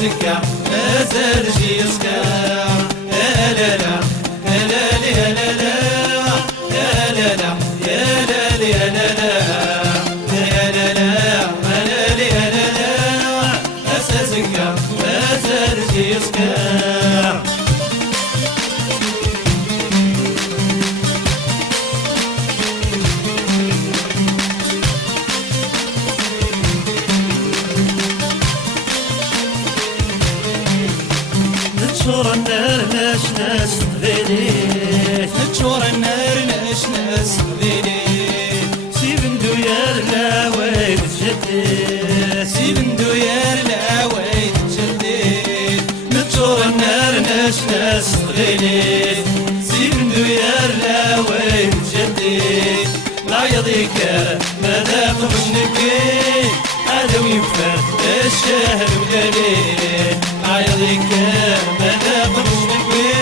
أساسك مازال جيسكا لا لا لا لا لا لا لا يا لا لا يا لا لا يا لا لا يا لا لا يا لا لا أساسك مازال جيسكا نتشور النار ناش ناس غيليت نتشور النار ناش ناس غيليت سيبن دويار لا ويد جديت سيبن دويار لا ويد جديت نتشور النار ناش ناس غيليت سيبن دويار لا ويد جديت لا يضيك ما ذاق مشنكي هذا وينفر الشهر وليلي لا يضيك ما ذاق مشنكي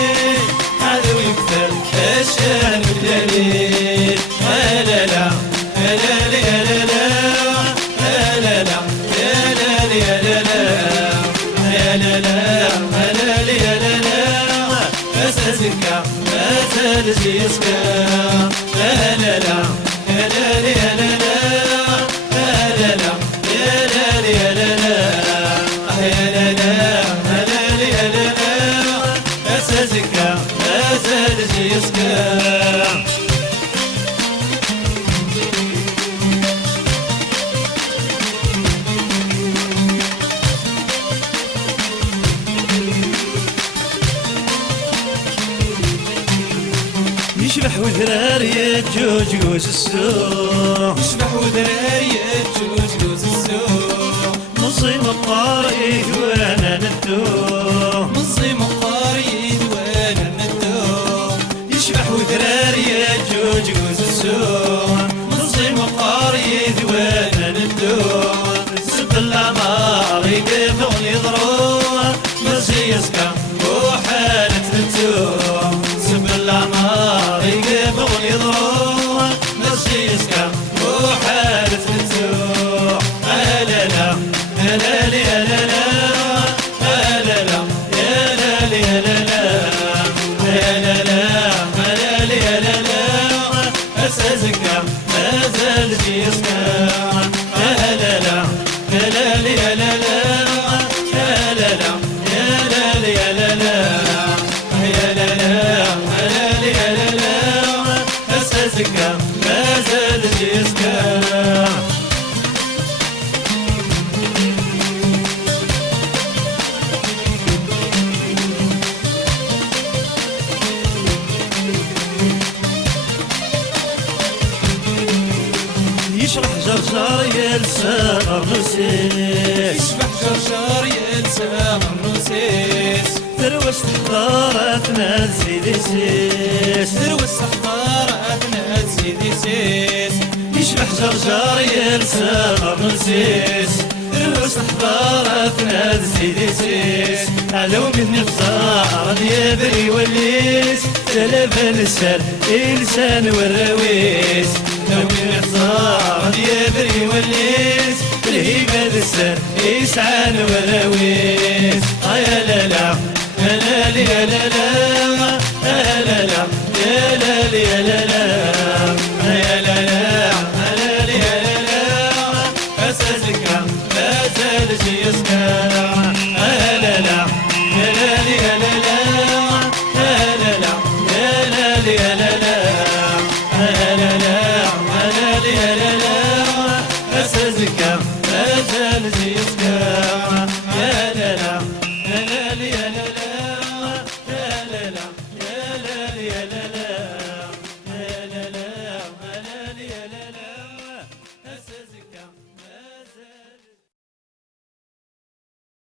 هذا وينفر الشهر وليلي لا لا لا لا لا لا لا لا لا لا لا لا لا أساسك مازال جيسكا لا لا لا لا لا لا لا لا لا أساسك مازال جيسكا يشبح وذراري جوج جوز السوق يشبح وذراري جوج جوز السوق نصيب الطاري وانا ندوق نصيب الطاري وانا ندوق يشبح وذراري جوج جوز السوق نصيب الطاري وانا ندوق سب العمار يقفون يضروه بس يسكن وحالة نتوق سب العمار يقفون يضروه بس يسكن وحالة نتوق لا لا لا لا لا لا لا لا لا يا لا لا لا لا لا لا لا لا لا أساسك مازال جيسكا لا لا لا لا لا لا لا لا لا لا يا لا لا لا لا يا لا لا لا لا أساسك مازال جيسكا يشرح جرجار يلسى الرسيس يشبح جرجار يلسى الرسيس تروس حضارتنا سيدي سيس تروس حضارتنا سيدي سيس يشبح جرجار يلسى الرسيس تروس حضارتنا سيدي سيس علو من خسارة يبري والليس تلف السر إنسان والرويس لو من خسارة يبري والليس الهيبة السر إسعان والرويس يا لا لا لا لا لا لا لا لا يا لا لا لا لا يا لا لا لا لا أساسك مازال جيسكا لا لا لا لا لا لا لا لا لا لا لا لا أساسك مازال جيسكا يا لا لا